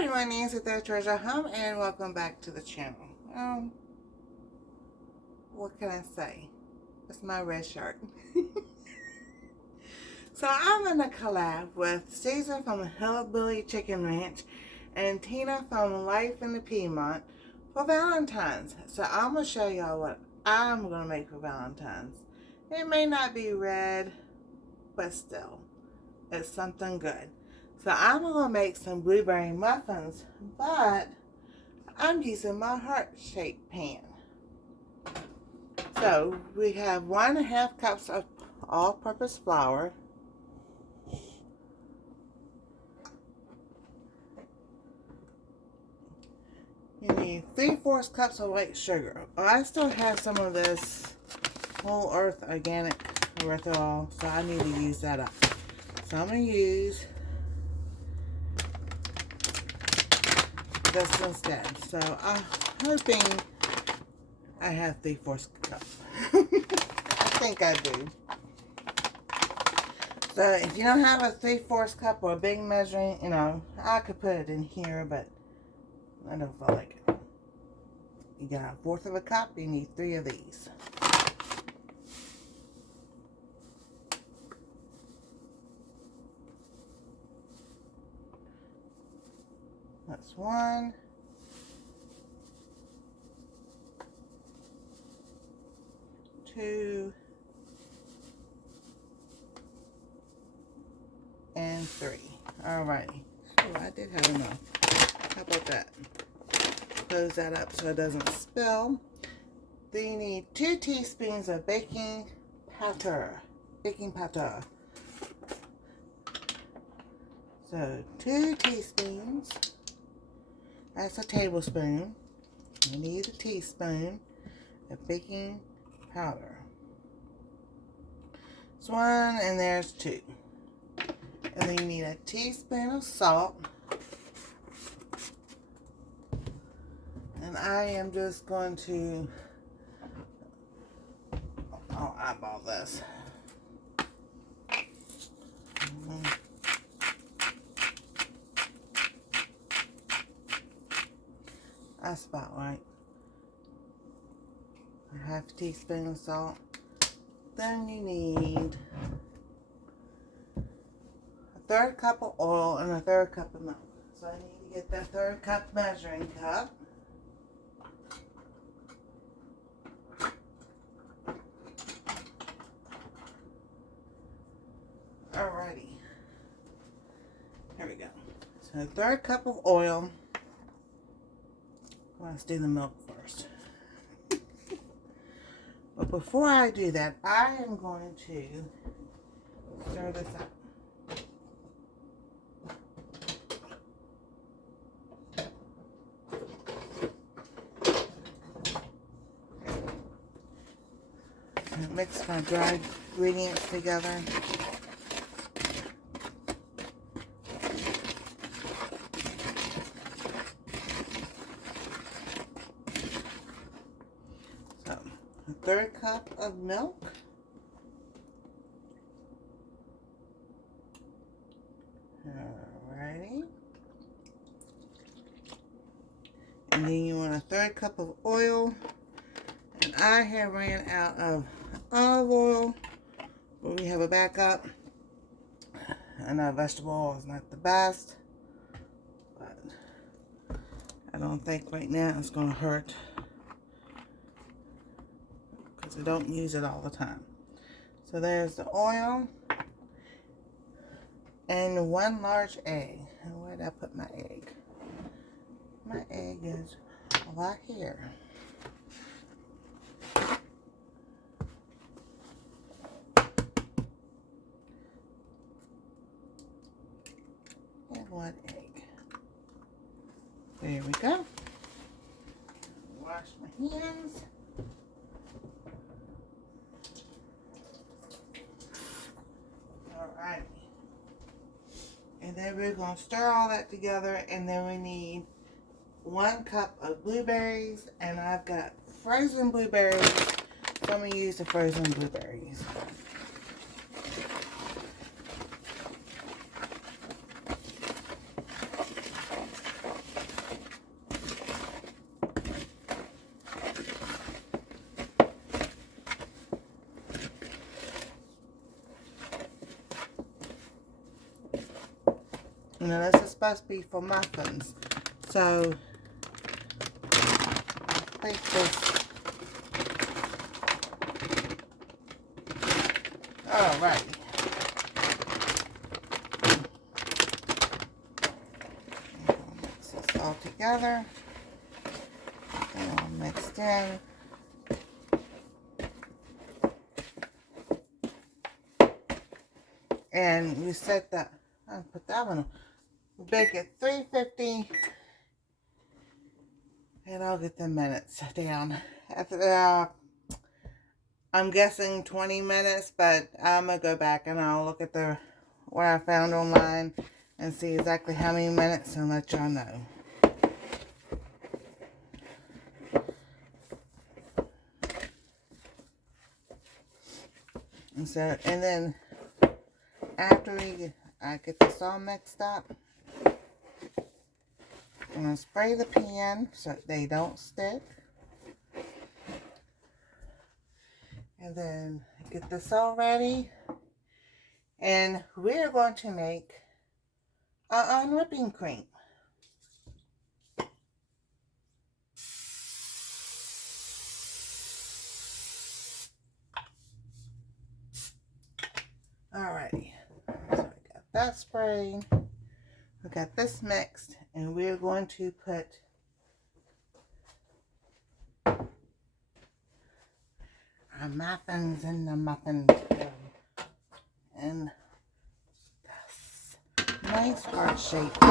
Hi, my name is the Treasure Home, and welcome back to the channel. What can I say? It's my red shirt. So I'm in a collab with Caesar from the Hillbilly Chicken Ranch and Tina from Life in the Piedmont for Valentines. So I'm going to show y'all what I'm going to make for Valentines. It may not be red, but still, it's something good. So I'm going to make some blueberry muffins, but I'm using my heart-shaped pan. So we have 1.5 cups of all-purpose flour. You need 3/4 cups of white sugar. I still have some of this Whole Earth Organic erythritol, so I need to use that up. So I'm going to use this instead. So I'm hoping I have 3/4 cup. I think I do. So if you don't have a 3/4 cup or a big measuring, I could put it in here, but I don't feel like it. You got 1/4 of a cup, you need 3 of these. That's 1. 2. And 3. Alrighty. Oh, I did have enough. How about that? Close that up so it doesn't spill. Then you need 2 teaspoons of baking powder. So 2 teaspoons. That's a tablespoon. You need a teaspoon of baking powder. There's 1 and there's 2. And then you need a teaspoon of salt. And I am just going to, I'll eyeball this. That's about right. 1/2 teaspoon of salt. Then you need 1/3 cup of oil and 1/3 cup of milk. So I need to get that 1/3 cup measuring cup. Alrighty. Here we go. So 1/3 cup of oil. Let's do the milk first. But before I do that, I am going to stir this up. Mix my dry ingredients together. So, 1/3 cup of milk. Alrighty. And then you want 1/3 cup of oil. And I have ran out of olive oil, but we have a backup. I know vegetable oil is not the best, but I don't think right now it's going to hurt because I don't use it all the time. So there's the oil and 1 large egg. And where did I put my egg? My egg is right here. And 1 egg. There we go. Wash my hands. Alright. And then we're going to stir all that together, and then we need 1 cup of blueberries, and I've got frozen blueberries, so I'm going to use the frozen blueberries. You know, this is supposed to be for muffins. So, I think this. Alright. Mix this all together. And all mixed in. And you set that, I'll put that one on. Bake it 350. And I'll get the minutes down. I'm guessing 20 minutes, but I'm going to go back and I'll look at what I found online and see exactly how many minutes and let y'all know. And then after I get this all mixed up, I'm going to spray the pan so they don't stick. And then get this all ready. And we're going to make our own whipping cream. Alrighty. So we got that sprayed. We got this mixed. And we're going to put our muffins in the muffin tin. And this nice heart-shaped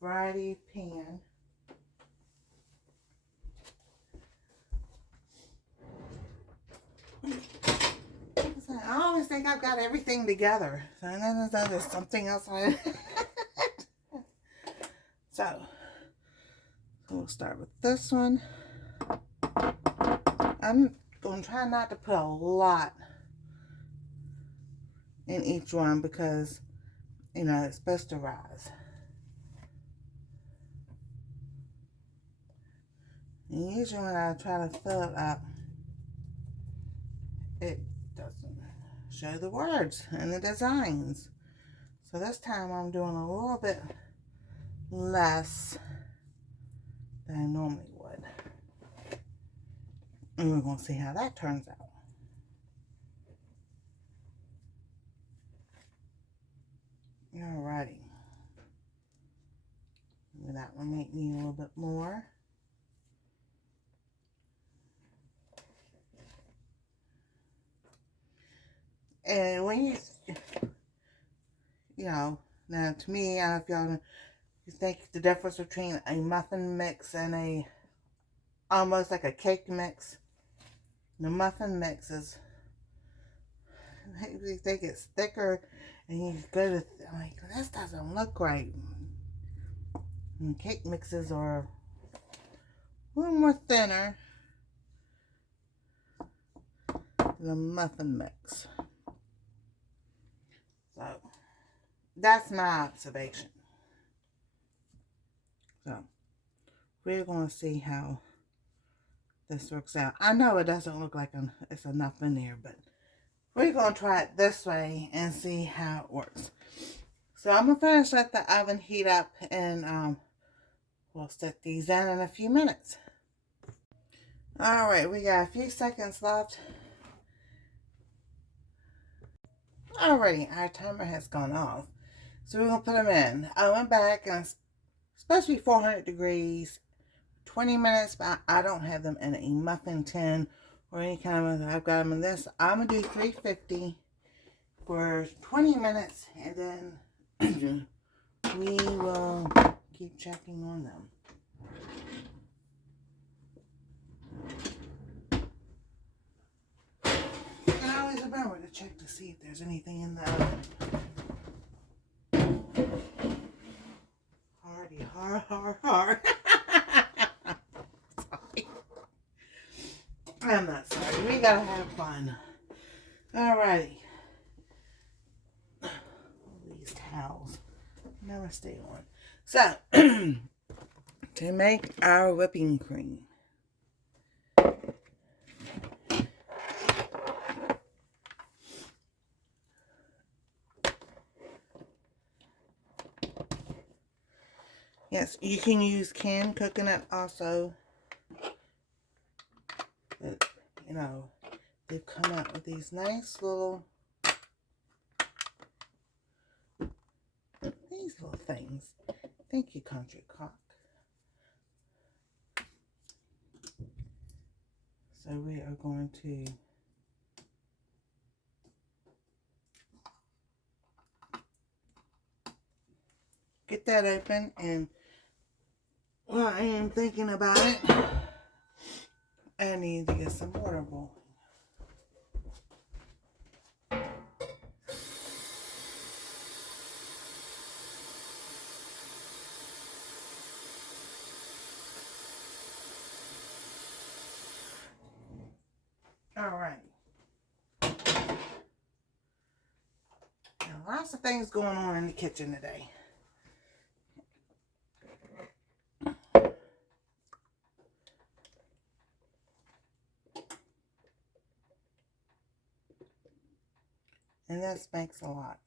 variety pan. I always think I've got everything together. So then there's something else So we'll start with this one. I'm going to try not to put a lot in each one because, you know, it's supposed to rise. And usually when I try to fill it up, it doesn't show the words and the designs. So this time I'm doing a little bit less than I normally would. And we're going to see how that turns out. Alrighty. That one make me a little bit more. And when you know, now to me, I don't know if y'all you think the difference between a muffin mix and almost like a cake mix. The muffin mix is, you think it's thicker, and you go to, like, this doesn't look right. And cake mixes are a little more thinner than the muffin mix. So, that's my observation. So, we're going to see how this works out. I know it doesn't look like it's enough in there, but we're going to try it this way and see how it works. So I'm going to finish let the oven heat up, and we'll set these in a few minutes. Alright, we got a few seconds left. Alrighty, our timer has gone off. So we're going to put them in. I went back, and it's supposed to be 400 degrees, 20 minutes, but I don't have them in a muffin tin or any kind of, I've got them in this. I'm going to do 350 for 20 minutes, and then we will keep checking on them. And I always remember to check to see if there's anything in the oven. Hardy, har. Sorry. I'm not sorry. We gotta have fun. Alrighty. These towels never stay on. So, to make our whipping cream, Yes, you can use canned coconut also. But, you know, they've come out with these nice little things. Thank you, Country Cock. So we are going to get that open, and while I am thinking about it, I need to get some water boiling. Alright. Lots of things going on in the kitchen today. And this makes a lot.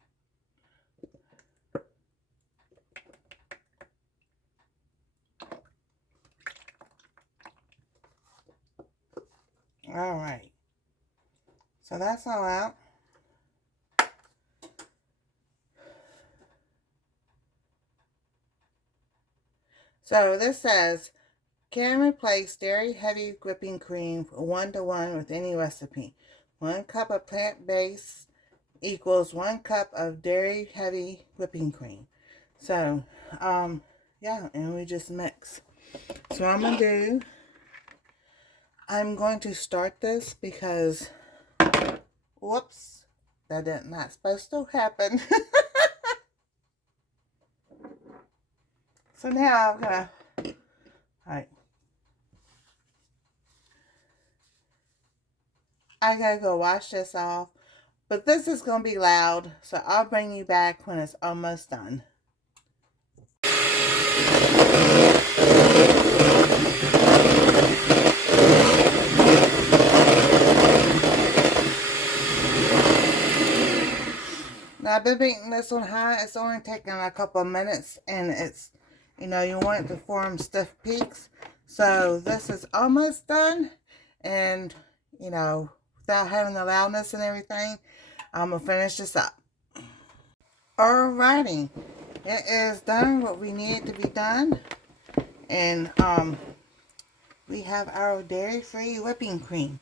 Alright. So that's all out. So this says, can replace dairy heavy whipping cream 1-to-1 with any recipe. 1 cup of plant-based equals 1 cup of dairy heavy whipping cream. So, yeah, and we just mix. So I'm going to start this because, whoops, that did not supposed to happen. So now I'm gonna, alright, I gotta go wash this off, but this is gonna be loud, so I'll bring you back when it's almost done. Now I've been beating this on high. It's only taking a couple of minutes, and it's, you know, you want it to form stiff peaks. So this is almost done, and, you know, without having the loudness and everything, I'm gonna finish this up. Alrighty, it is done what we need to be done, and we have our dairy-free whipping cream.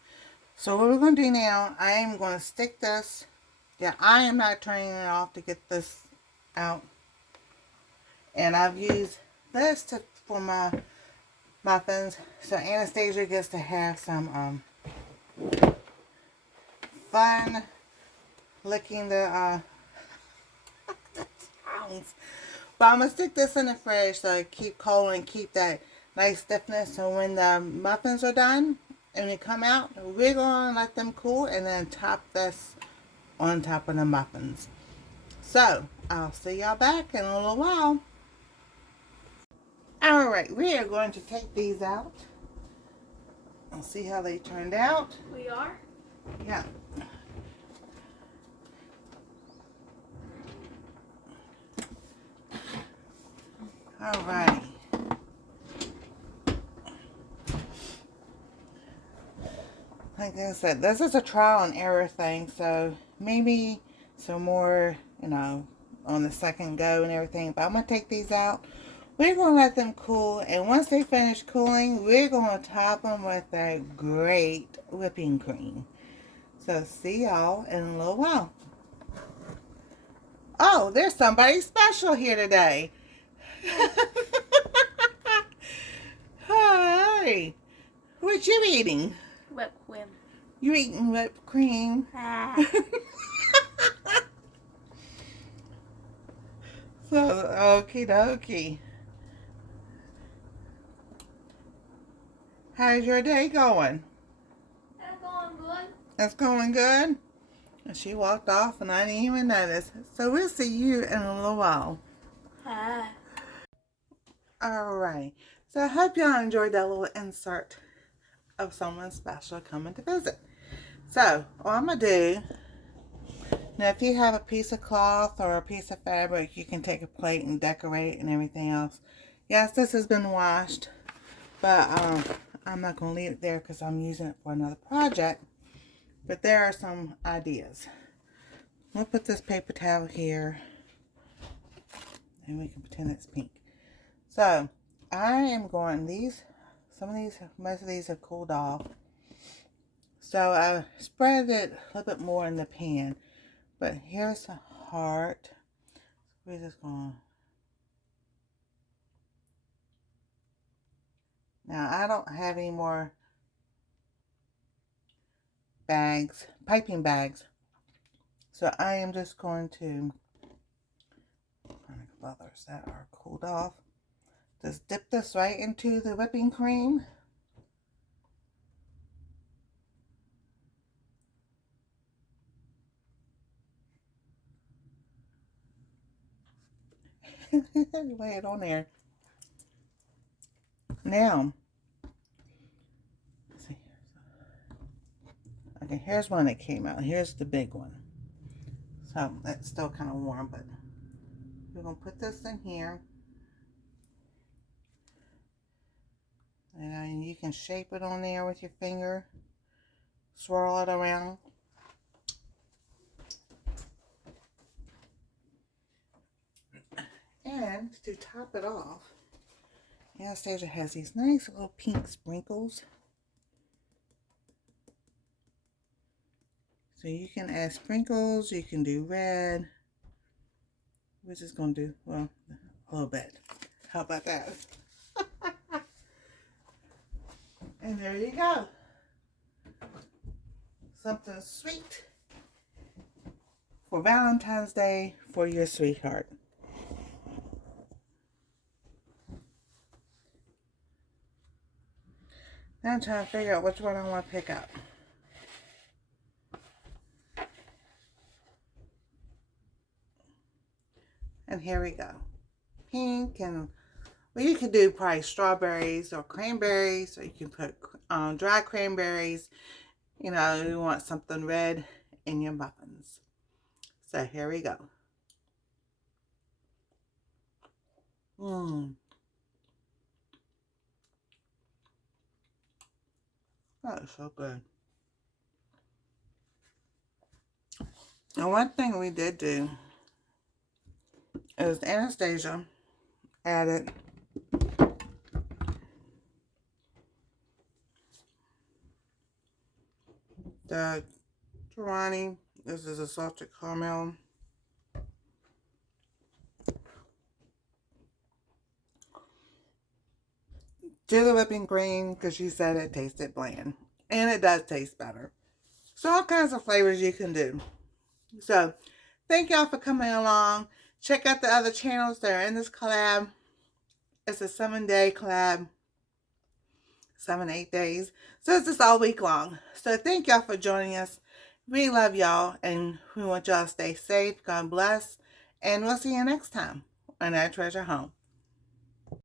So what we're going to do now, I am going to stick this. Yeah, I am not turning it off to get this out. And I've used this for my muffins, so Anastsia gets to have some fun licking the sounds. But I'm going to stick this in the fridge so it keep cold and keep that nice stiffness. So when the muffins are done and they come out, we're going to let them cool and then top this on top of the muffins. So I'll see y'all back in a little while. Alright, we are going to take these out and see how they turned out. We are? Yeah. Alrighty. Like I said, this is a trial and error thing, so maybe some more, you know, on the second go and everything. But I'm going to take these out. We're going to let them cool, and once they finish cooling, we're going to top them with that great whipping cream. So see y'all in a little while. Oh, there's somebody special here today. Hi. What you eating? Whipped cream. You eating whipped cream? Ah. So, okie dokie. How's your day going? That's going good. It's going good? And she walked off and I didn't even notice. So we'll see you in a little while. Ah. Alright. So I hope y'all enjoyed that little insert of someone special coming to visit. So, what I'm going to do, now if you have a piece of cloth or a piece of fabric, you can take a plate and decorate and everything else. Yes, this has been washed, but I'm not going to leave it there because I'm using it for another project. But there are some ideas. We'll put this paper towel here, and we can pretend it's pink. So, I am going, most of these have cooled off. So, I spread it a little bit more in the pan. But here's a heart. We're just going. Now, I don't have any more bags, piping bags. So, I am just going to find others that are cooled off. Just dip this right into the whipping cream. Lay it on there. Now, let's see. Okay, here's one that came out. Here's the big one. So that's still kind of warm, but we're gonna put this in here, and you can shape it on there with your finger. Swirl it around. And to top it off, Anastsia has these nice little pink sprinkles. So you can add sprinkles, you can do red. We're just going to do, well, a little bit. How about that? And there you go. Something sweet for Valentine's Day for your sweetheart. Now I'm trying to figure out which one I want to pick up. And here we go. Pink, and well, you could do probably strawberries or cranberries, or you can put dry cranberries. You know, you want something red in your muffins. So here we go. That is so good. And one thing we did do is Anastsia added the Torani. This is a salted caramel. To the whipping cream because she said it tasted bland. And it does taste better. So all kinds of flavors you can do. So thank y'all for coming along. Check out the other channels that are in this collab. It's a 7-day collab. 7-8 days. So it's just all week long. So thank y'all for joining us. We love y'all, and we want y'all to stay safe. God bless. And we'll see you next time on Our Treasure Home.